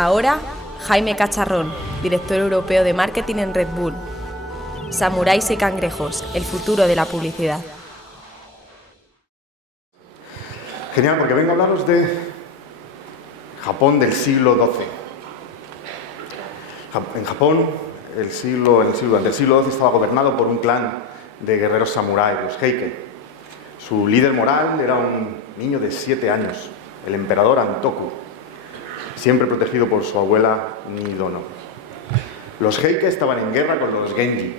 Ahora, Jaime Cacharrón, director europeo de marketing en Red Bull. Samuráis y cangrejos, el futuro de la publicidad. Genial, porque vengo a hablaros de Japón del siglo XII. En Japón, durante el siglo XII estaba gobernado por un clan de guerreros samuráis, los Heike. Su líder moral era un niño de 7 años, el emperador Antoku, siempre protegido por su abuela Nidono. Los Heike estaban en guerra con los Genji,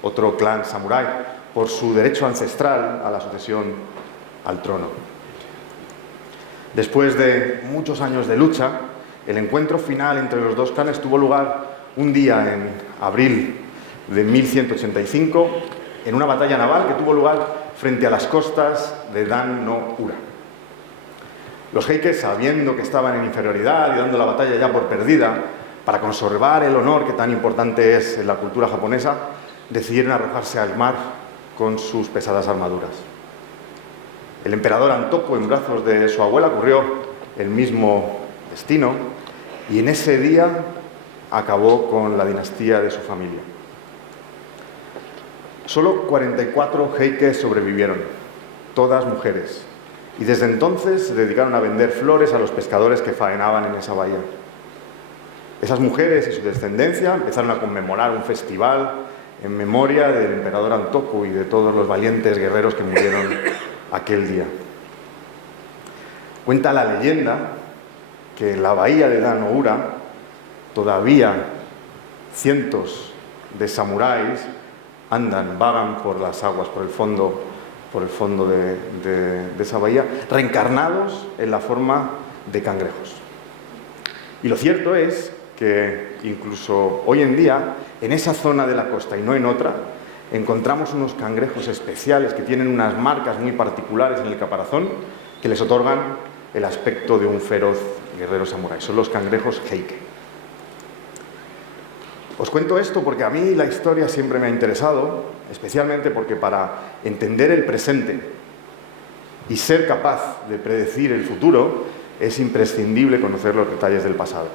otro clan samurái, por su derecho ancestral a la sucesión al trono. Después de muchos años de lucha, el encuentro final entre los dos clanes tuvo lugar un día en abril de 1185 en una batalla naval que tuvo lugar frente a las costas de Dan no Ura. Los Heike, sabiendo que estaban en inferioridad y dando la batalla ya por perdida, para conservar el honor que tan importante es en la cultura japonesa, decidieron arrojarse al mar con sus pesadas armaduras. El emperador Antoku, en brazos de su abuela, corrió el mismo destino y en ese día acabó con la dinastía de su familia. Solo 44 Heike sobrevivieron, todas mujeres, y desde entonces se dedicaron a vender flores a los pescadores que faenaban en esa bahía. Esas mujeres y su descendencia empezaron a conmemorar un festival en memoria del emperador Antoku y de todos los valientes guerreros que murieron aquel día. Cuenta la leyenda que en la bahía de Dan no Ura todavía cientos de samuráis vagan por las aguas, por el fondo de esa bahía, reencarnados en la forma de cangrejos. Y lo cierto es que incluso hoy en día, en esa zona de la costa y no en otra, encontramos unos cangrejos especiales que tienen unas marcas muy particulares en el caparazón que les otorgan el aspecto de un feroz guerrero samurái. Son los cangrejos Heike. Os cuento esto porque a mí la historia siempre me ha interesado, especialmente porque para entender el presente y ser capaz de predecir el futuro es imprescindible conocer los detalles del pasado.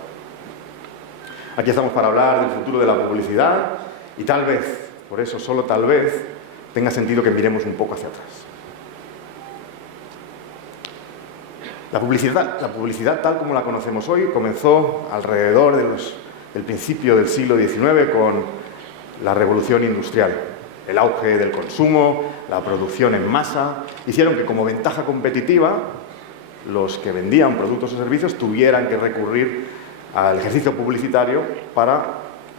Aquí estamos para hablar del futuro de la publicidad y tal vez, por eso solo tal vez, tenga sentido que miremos un poco hacia atrás. La publicidad tal como la conocemos hoy comenzó alrededor del principio del siglo XIX con la revolución industrial. El auge del consumo, la producción en masa, hicieron que como ventaja competitiva los que vendían productos o servicios tuvieran que recurrir al ejercicio publicitario para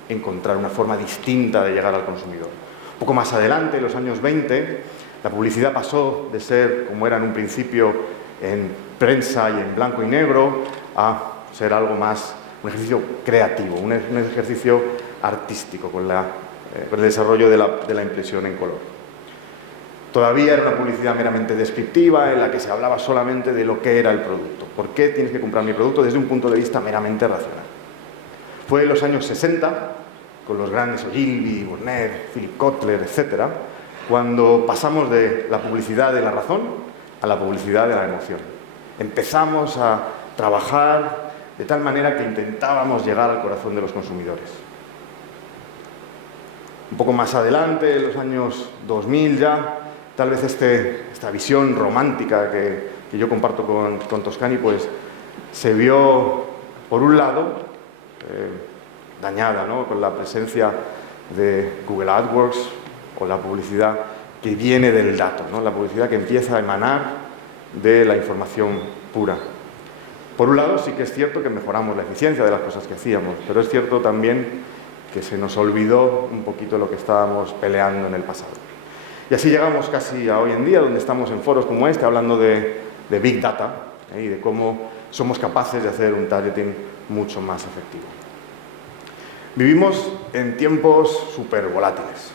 encontrar una forma distinta de llegar al consumidor. Un poco más adelante, en los años 20, la publicidad pasó de ser, como era en un principio, en prensa y en blanco y negro, a ser algo más, un ejercicio creativo, un ejercicio artístico con el desarrollo de la impresión en color. Todavía era una publicidad meramente descriptiva en la que se hablaba solamente de lo que era el producto. ¿Por qué tienes que comprar mi producto? Desde un punto de vista meramente racional. Fue en los años 60, con los grandes Ogilvy, Burnett, Philip Kotler, etc., cuando pasamos de la publicidad de la razón a la publicidad de la emoción. Empezamos a trabajar de tal manera que intentábamos llegar al corazón de los consumidores. Un poco más adelante, en los años 2000 ya, tal vez esta visión romántica que yo comparto con Toscani, pues se vio, por un lado, dañada, ¿no?, con la presencia de Google AdWords o la publicidad que viene del dato, ¿no?, la publicidad que empieza a emanar de la información pura. Por un lado, sí que es cierto que mejoramos la eficiencia de las cosas que hacíamos, pero es cierto también que se nos olvidó un poquito lo que estábamos peleando en el pasado. Y así llegamos casi a hoy en día, donde estamos en foros como este, hablando de Big Data y de cómo somos capaces de hacer un targeting mucho más efectivo. Vivimos en tiempos súper volátiles.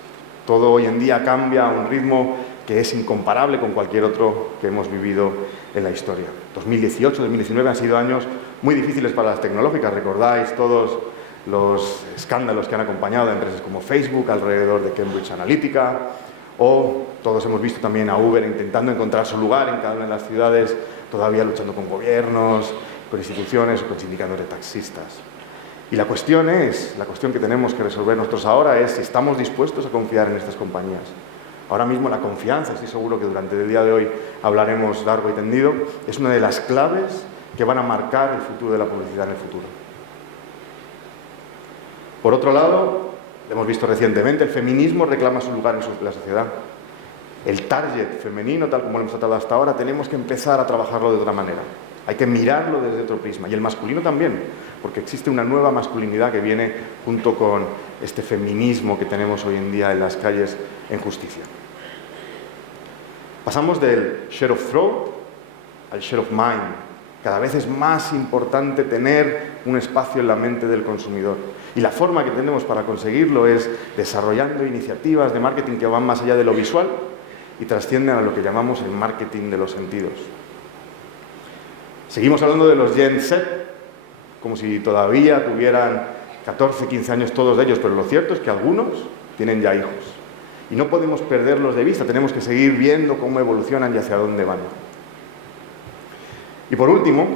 Todo hoy en día cambia a un ritmo que es incomparable con cualquier otro que hemos vivido en la historia. 2018, 2019 han sido años muy difíciles para las tecnológicas. Recordáis todos los escándalos que han acompañado a empresas como Facebook alrededor de Cambridge Analytica, o todos hemos visto también a Uber intentando encontrar su lugar en cada una de las ciudades, todavía luchando con gobiernos con instituciones o con sindicatos de taxistas. Y la cuestión que tenemos que resolver nosotros ahora es si estamos dispuestos a confiar en estas compañías. Ahora mismo la confianza, estoy seguro que durante el día de hoy hablaremos largo y tendido, es una de las claves que van a marcar el futuro de la publicidad en el futuro. Por otro lado, hemos visto recientemente, el feminismo reclama su lugar en la sociedad. El target femenino, tal como lo hemos tratado hasta ahora, tenemos que empezar a trabajarlo de otra manera. Hay que mirarlo desde otro prisma. Y el masculino también, porque existe una nueva masculinidad que viene junto con este feminismo que tenemos hoy en día en las calles en justicia. Pasamos del share of throat al share of mind. Cada vez es más importante tener un espacio en la mente del consumidor. Y la forma que tenemos para conseguirlo es desarrollando iniciativas de marketing que van más allá de lo visual y trascienden a lo que llamamos el marketing de los sentidos. Seguimos hablando de los Gen Z, como si todavía tuvieran 14, 15 años todos de ellos, pero lo cierto es que algunos tienen ya hijos. Y no podemos perderlos de vista, tenemos que seguir viendo cómo evolucionan y hacia dónde van. Y por último,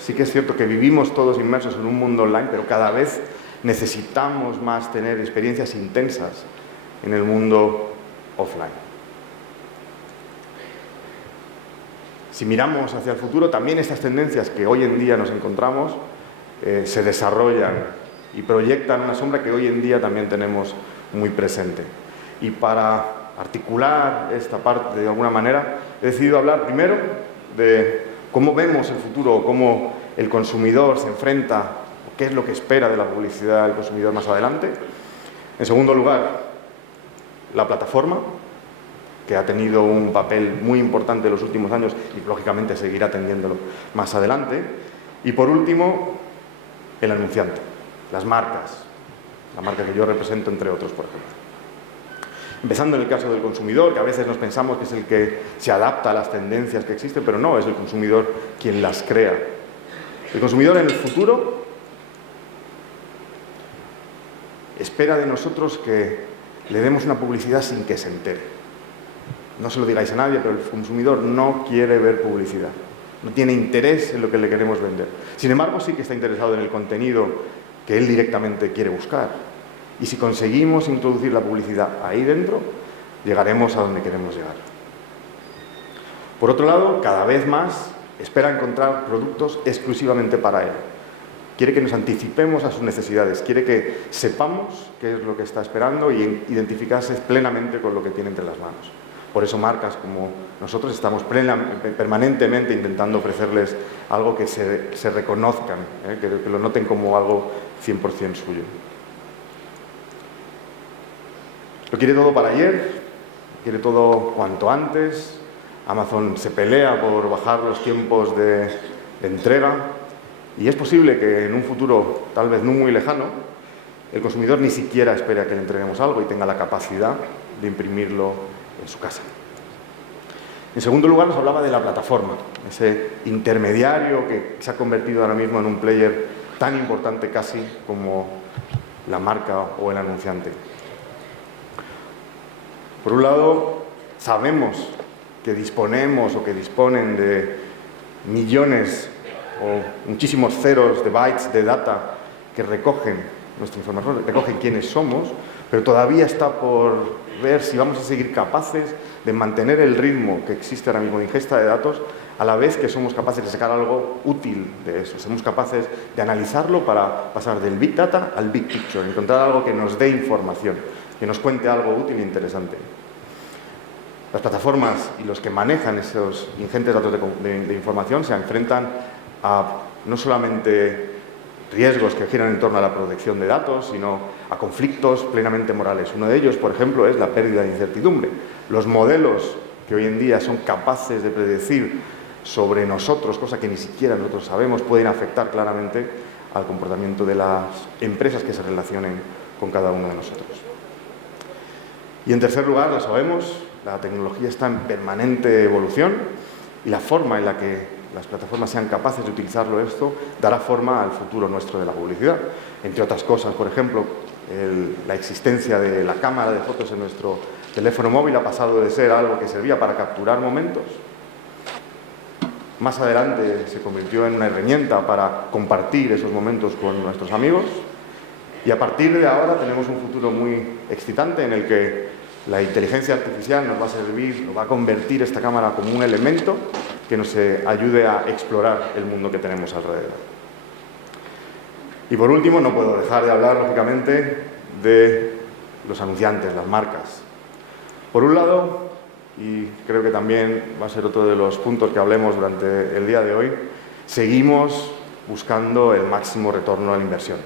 sí que es cierto que vivimos todos inmersos en un mundo online, pero cada vez necesitamos más tener experiencias intensas en el mundo offline. Si miramos hacia el futuro, también estas tendencias que hoy en día nos encontramos se desarrollan y proyectan una sombra que hoy en día también tenemos muy presente. Y para articular esta parte de alguna manera, he decidido hablar primero de cómo vemos el futuro, cómo el consumidor se enfrenta, qué es lo que espera de la publicidad del consumidor más adelante. En segundo lugar, la plataforma, que ha tenido un papel muy importante en los últimos años y lógicamente seguirá teniéndolo más adelante. Y por último, el anunciante, las marcas, la marca que yo represento entre otros, por ejemplo. Empezando en el caso del consumidor, que a veces nos pensamos que es el que se adapta a las tendencias que existen, pero no, es el consumidor quien las crea. El consumidor en el futuro espera de nosotros que le demos una publicidad sin que se entere. No se lo digáis a nadie, pero el consumidor no quiere ver publicidad. No tiene interés en lo que le queremos vender. Sin embargo, sí que está interesado en el contenido que él directamente quiere buscar. Y si conseguimos introducir la publicidad ahí dentro, llegaremos a donde queremos llegar. Por otro lado, cada vez más espera encontrar productos exclusivamente para él. Quiere que nos anticipemos a sus necesidades, quiere que sepamos qué es lo que está esperando y identificarse plenamente con lo que tiene entre las manos. Por eso marcas como nosotros estamos permanentemente intentando ofrecerles algo que se reconozcan, que lo noten como algo 100% suyo. Lo quiere todo para ayer, quiere todo cuanto antes. Amazon se pelea por bajar los tiempos de entrega y es posible que en un futuro tal vez no muy lejano el consumidor ni siquiera espere a que le entreguemos algo y tenga la capacidad de imprimirlo en su casa. En segundo lugar, nos hablaba de la plataforma, ese intermediario que se ha convertido ahora mismo en un player tan importante casi como la marca o el anunciante. Por un lado, sabemos que disponemos o que disponen de millones o muchísimos ceros de bytes de data que recogen nuestra información, recogen quiénes somos, pero todavía está por ver si vamos a seguir capaces de mantener el ritmo que existe ahora mismo de ingesta de datos a la vez que somos capaces de sacar algo útil de eso. Somos capaces de analizarlo para pasar del Big Data al Big Picture, encontrar algo que nos dé información, que nos cuente algo útil e interesante. Las plataformas y los que manejan esos ingentes datos de información se enfrentan a no solamente riesgos que giran en torno a la protección de datos, sino a conflictos plenamente morales. Uno de ellos, por ejemplo, es la pérdida de incertidumbre. Los modelos que hoy en día son capaces de predecir sobre nosotros, cosa que ni siquiera nosotros sabemos, pueden afectar claramente al comportamiento de las empresas que se relacionen con cada uno de nosotros. Y en tercer lugar, lo sabemos, la tecnología está en permanente evolución y la forma en la que las plataformas sean capaces de utilizarlo esto dará forma al futuro nuestro de la publicidad. Entre otras cosas, por ejemplo, la existencia de la cámara de fotos en nuestro teléfono móvil ha pasado de ser algo que servía para capturar momentos más adelante se convirtió en una herramienta para compartir esos momentos con nuestros amigos. Y a partir de ahora tenemos un futuro muy excitante en el que la inteligencia artificial nos va a servir, nos va a convertir esta cámara como un elemento que nos ayude a explorar el mundo que tenemos alrededor. Y por último, no puedo dejar de hablar, lógicamente, de los anunciantes, las marcas. Por un lado, y creo que también va a ser otro de los puntos que hablemos durante el día de hoy, seguimos buscando el máximo retorno a la inversión.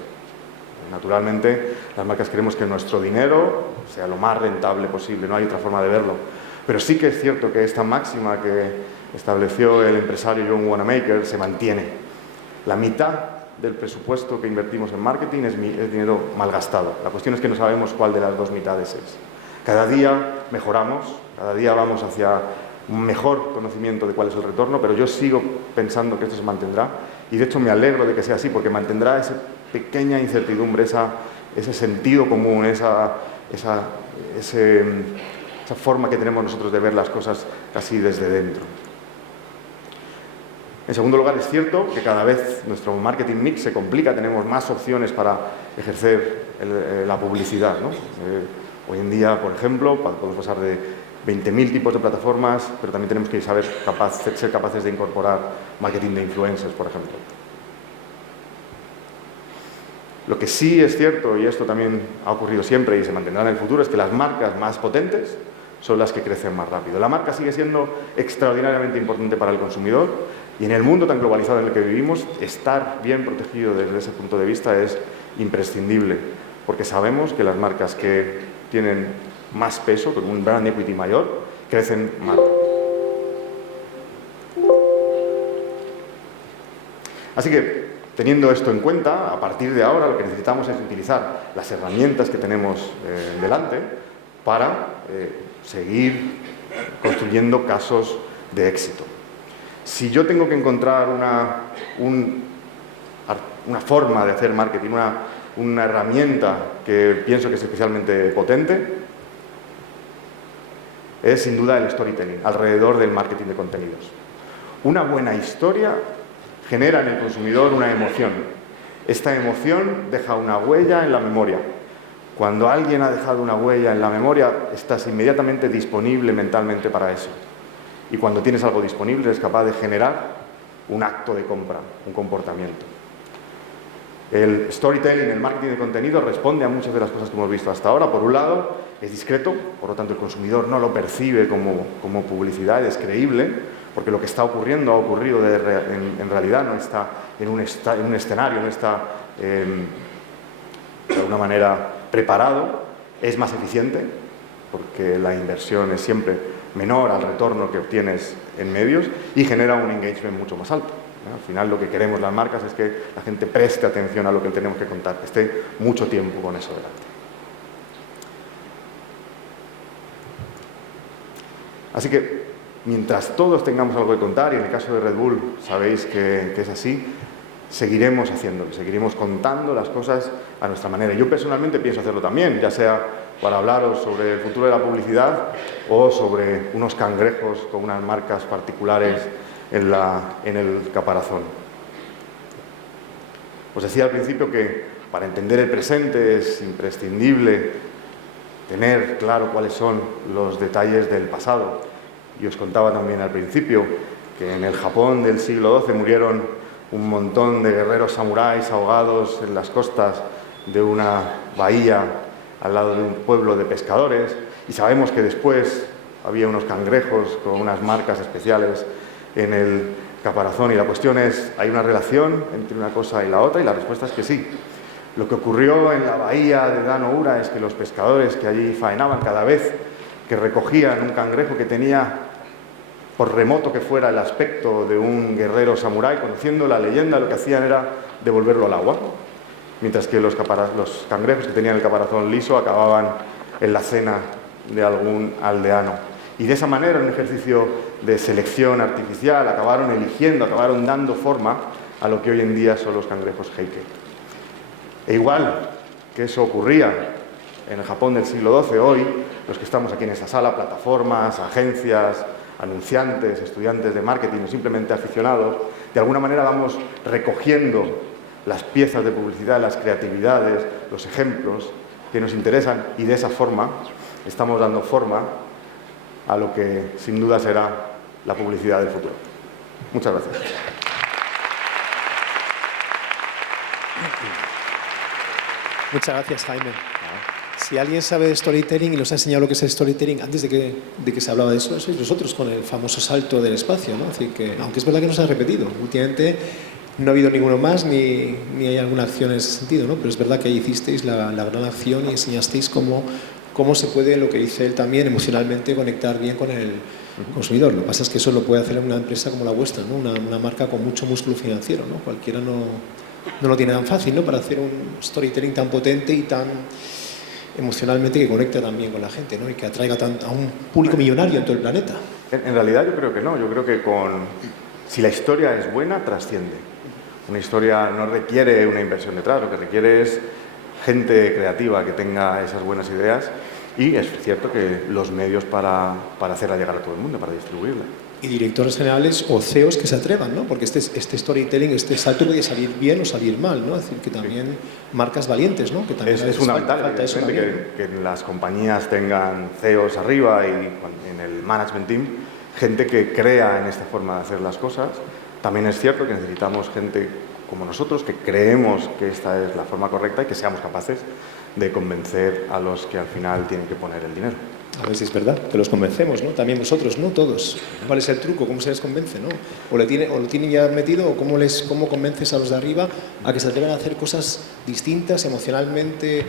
Naturalmente, las marcas queremos que nuestro dinero sea lo más rentable posible, no hay otra forma de verlo. Pero sí que es cierto que esta máxima que estableció el empresario John Wanamaker se mantiene. La mitad del presupuesto que invertimos en marketing es dinero malgastado. La cuestión es que no sabemos cuál de las dos mitades es. Cada día mejoramos, cada día vamos hacia un mejor conocimiento de cuál es el retorno, pero yo sigo pensando que esto se mantendrá y de hecho me alegro de que sea así porque mantendrá esa pequeña incertidumbre, ese sentido común, esa forma que tenemos nosotros de ver las cosas casi desde dentro. En segundo lugar, es cierto que cada vez nuestro marketing mix se complica, tenemos más opciones para ejercer la publicidad, ¿no? Hoy en día, por ejemplo, podemos pasar de 20.000 tipos de plataformas, pero también tenemos que ser capaces de incorporar marketing de influencers, por ejemplo. Lo que sí es cierto, y esto también ha ocurrido siempre y se mantendrá en el futuro, es que las marcas más potentes son las que crecen más rápido. La marca sigue siendo extraordinariamente importante para el consumidor y en el mundo tan globalizado en el que vivimos, estar bien protegido desde ese punto de vista es imprescindible, porque sabemos que las marcas que tienen más peso, con un brand equity mayor, crecen más. Así que, teniendo esto en cuenta, a partir de ahora lo que necesitamos es utilizar las herramientas que tenemos delante para seguir construyendo casos de éxito. Si yo tengo que encontrar una forma de hacer marketing, una herramienta que pienso que es especialmente potente, es sin duda el storytelling, alrededor del marketing de contenidos. Una buena historia genera en el consumidor una emoción. Esta emoción deja una huella en la memoria. Cuando alguien ha dejado una huella en la memoria, estás inmediatamente disponible mentalmente para eso. Y cuando tienes algo disponible, eres capaz de generar un acto de compra, un comportamiento. El storytelling, el marketing de contenido, responde a muchas de las cosas que hemos visto hasta ahora. Por un lado, es discreto, por lo tanto el consumidor no lo percibe como publicidad, es creíble, porque lo que está ocurriendo ha ocurrido en realidad, no está en un escenario, no está de alguna manera preparado, es más eficiente, porque la inversión es siempre menor al retorno que obtienes en medios y genera un engagement mucho más alto. Al final lo que queremos las marcas es que la gente preste atención a lo que tenemos que contar, que esté mucho tiempo con eso delante. Así que mientras todos tengamos algo que contar, y en el caso de Red Bull sabéis que es así, seguiremos haciéndolo, seguiremos contando las cosas a nuestra manera. Yo personalmente pienso hacerlo también, ya sea para hablaros sobre el futuro de la publicidad o sobre unos cangrejos con unas marcas particulares en el caparazón. Os decía al principio que para entender el presente es imprescindible tener claro cuáles son los detalles del pasado. Y os contaba también al principio que en el Japón del siglo XII murieron un montón de guerreros samuráis ahogados en las costas de una bahía al lado de un pueblo de pescadores, y sabemos que después había unos cangrejos con unas marcas especiales en el caparazón, y la cuestión es, ¿hay una relación entre una cosa y la otra? Y la respuesta es que sí. Lo que ocurrió en la bahía de Dan-no-ura es que los pescadores que allí faenaban, cada vez que recogían un cangrejo que tenía, por remoto que fuera, el aspecto de un guerrero samurái, conociendo la leyenda, lo que hacían era devolverlo al agua, mientras que los cangrejos que tenían el caparazón liso acababan en la cena de algún aldeano. Y de esa manera, en un ejercicio de selección artificial, acabaron dando forma a lo que hoy en día son los cangrejos Heike. E igual que eso ocurría en el Japón del siglo XII, hoy, los que estamos aquí en esta sala, plataformas, agencias, anunciantes, estudiantes de marketing o simplemente aficionados, de alguna manera vamos recogiendo las piezas de publicidad, las creatividades, los ejemplos que nos interesan y de esa forma estamos dando forma a lo que sin duda será la publicidad del futuro. Muchas gracias. Muchas gracias, Jaime. Si alguien sabe de storytelling y nos ha enseñado lo que es el storytelling antes de que se hablaba de eso, sois vosotros con el famoso salto del espacio, ¿no? Así que, aunque es verdad que no se ha repetido, últimamente no ha habido ninguno más ni hay alguna acción en ese sentido, ¿no? Pero es verdad que ahí hicisteis la gran acción y enseñasteis cómo se puede, lo que dice él también, emocionalmente conectar bien con el consumidor. Lo que pasa es que eso lo puede hacer una empresa como la vuestra, ¿no? Una marca con mucho músculo financiero, ¿no? Cualquiera no lo tiene tan fácil, ¿no? Para hacer un storytelling tan potente y tan emocionalmente que conecta también con la gente, ¿no? Y que atraiga a un público millonario en todo el planeta. En realidad yo creo que no. Yo creo que si la historia es buena, trasciende. Una historia no requiere una inversión detrás, lo que requiere es gente creativa que tenga esas buenas ideas y es cierto que los medios para hacerla llegar a todo el mundo, para distribuirla. Y directores generales o CEOs que se atrevan, ¿no? Porque este storytelling, este salto puede salir bien o salir mal, ¿no? Es decir, que también marcas valientes, ¿no? Que también es fundamental que las compañías tengan CEOs arriba y en el management team gente que crea en esta forma de hacer las cosas. También es cierto que necesitamos gente como nosotros que creemos que esta es la forma correcta y que seamos capaces de convencer a los que al final tienen que poner el dinero. A ver si es verdad, que los convencemos, ¿no? También vosotros, no todos. ¿Cuál es el truco? ¿Cómo se les convence, no? O lo tienen ya metido, o cómo convences a los de arriba a que se atrevan a hacer cosas distintas, emocionalmente,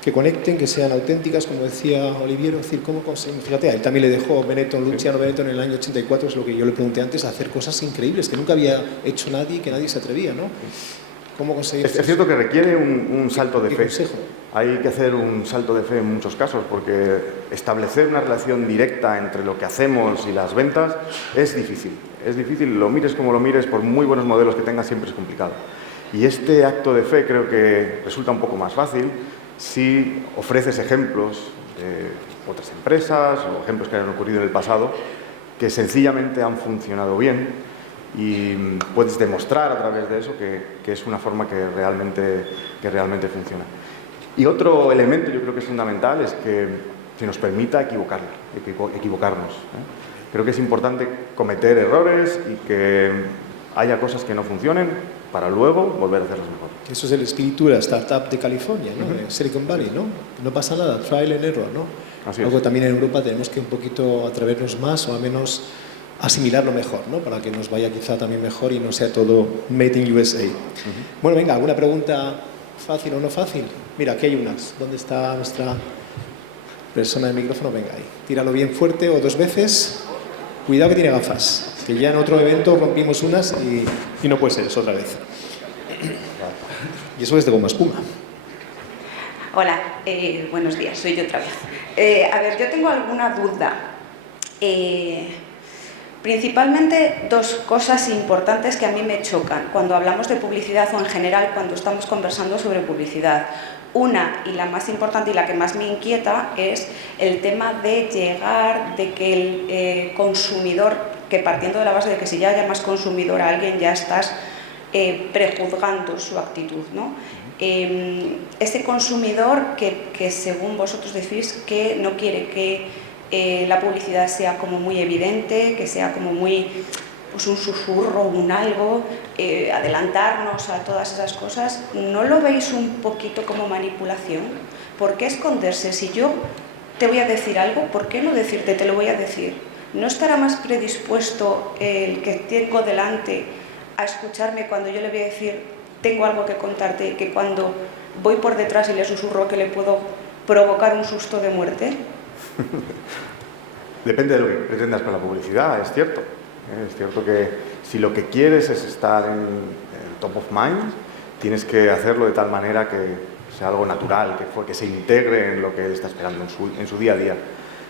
que conecten, que sean auténticas, como decía Oliviero. Es decir, ¿cómo conseguimos? Fíjate, a él también le dejó Luciano Benetton en el año 84, es lo que yo le pregunté antes, a hacer cosas increíbles que nunca había hecho nadie y que nadie se atrevía, ¿no? ¿Cómo conseguir? Es cierto que requiere un salto de fe. Consejo? Hay que hacer un salto de fe en muchos casos, porque establecer una relación directa entre lo que hacemos y las ventas es difícil. Es difícil, lo mires como lo mires, por muy buenos modelos que tengas, siempre es complicado. Y este acto de fe creo que resulta un poco más fácil si ofreces ejemplos de otras empresas o ejemplos que hayan ocurrido en el pasado que sencillamente han funcionado bien y puedes demostrar a través de eso que es una forma que realmente funciona. Y otro elemento yo creo que es fundamental es que se nos permita equivocarnos. Creo que es importante cometer errores y que haya cosas que no funcionen para luego volver a hacerlas mejor. Eso es el espíritu de la startup de California, ¿no? De Silicon Valley, ¿no? No pasa nada, trial and error, ¿no? Así Algo es. también en Europa tenemos que un poquito atrevernos más o al menos asimilarlo mejor, ¿no? Para que nos vaya quizá también mejor y no sea todo made in USA. Bueno, venga, ¿alguna pregunta fácil o no fácil? Mira, aquí hay unas. ¿Dónde está nuestra persona del micrófono? Venga, ahí. Tíralo bien fuerte o 2 veces. Cuidado que tiene gafas, que ya en otro evento rompimos unas y no puede ser, es otra vez. Y eso es de goma espuma. Hola, buenos días, soy yo otra vez. A ver, yo tengo alguna duda. Principalmente 2 cosas importantes que a mí me chocan cuando hablamos de publicidad o en general cuando estamos conversando sobre publicidad. Una, y la más importante y la que más me inquieta, es el tema de llegar, de que el consumidor, que partiendo de la base de que si ya llamas consumidor a alguien ya estás prejuzgando su actitud, ¿no? Ese consumidor que según vosotros decís que no quiere que la publicidad sea como muy evidente, que sea como muy pues un susurro, un algo, adelantarnos a todas esas cosas, ¿no lo veis un poquito como manipulación? ¿Por qué esconderse? Si yo te voy a decir algo, ¿por qué no decirte te lo voy a decir? ¿No estará más predispuesto el que tengo delante a escucharme cuando yo le voy a decir tengo algo que contarte que cuando voy por detrás y le susurro que le puedo provocar un susto de muerte? Depende de lo que pretendas con la publicidad, es cierto. Es cierto que si lo que quieres es estar en top of mind, tienes que hacerlo de tal manera que sea algo natural, que se integre en lo que él está esperando en su día a día.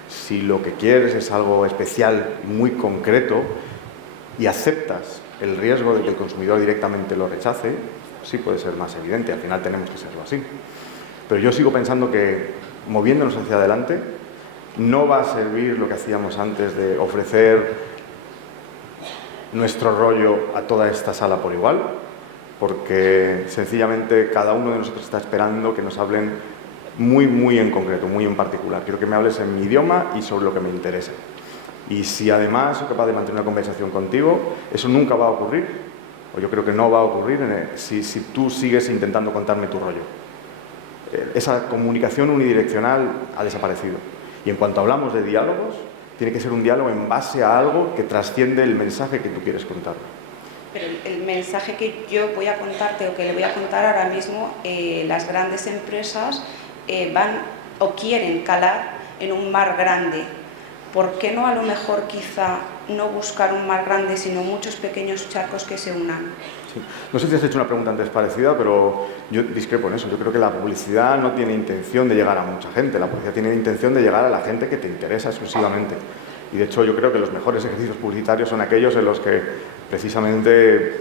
Si lo que quieres es algo especial, muy concreto, y aceptas el riesgo de que el consumidor directamente lo rechace, sí puede ser más evidente, al final tenemos que serlo así. Pero yo sigo pensando que moviéndonos hacia adelante, No va a servir lo que hacíamos antes de ofrecer nuestro rollo a toda esta sala por igual, porque sencillamente cada uno de nosotros está esperando que nos hablen muy en concreto, muy en particular. Quiero que me hables en mi idioma y sobre lo que me interesa. Y si además soy capaz de mantener una conversación contigo, eso nunca va a ocurrir, o yo creo que no va a ocurrir si tú sigues intentando contarme tu rollo. Esa comunicación unidireccional ha desaparecido. Y en cuanto hablamos de diálogos, tiene que ser un diálogo en base a algo que trasciende el mensaje que tú quieres contar. Pero el mensaje que yo voy a contarte o que le voy a contar ahora mismo, las grandes empresas van o quieren calar en un mar grande. ¿Por qué no a lo mejor quizá no buscar un mar grande, sino muchos pequeños charcos que se unan? Sí. No sé si has hecho una pregunta antes parecida, pero yo discrepo en eso. Yo creo que la publicidad no tiene intención de llegar a mucha gente. La publicidad tiene intención de llegar a la gente que te interesa exclusivamente. Y de hecho yo creo que los mejores ejercicios publicitarios son aquellos en los que precisamente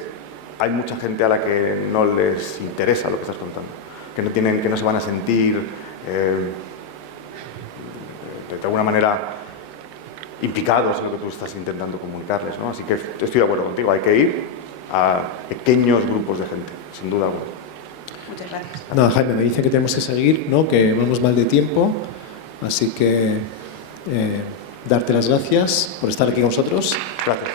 hay mucha gente a la que no les interesa lo que estás contando. Que no se van a sentir de alguna manera implicados en lo que tú estás intentando comunicarles, ¿no? Así que estoy de acuerdo contigo, hay que ir a pequeños grupos de gente, sin duda alguna. Muchas gracias. Nada, Jaime, me dice que tenemos que seguir, ¿no? Que vamos mal de tiempo, así que darte las gracias por estar aquí con nosotros. Gracias.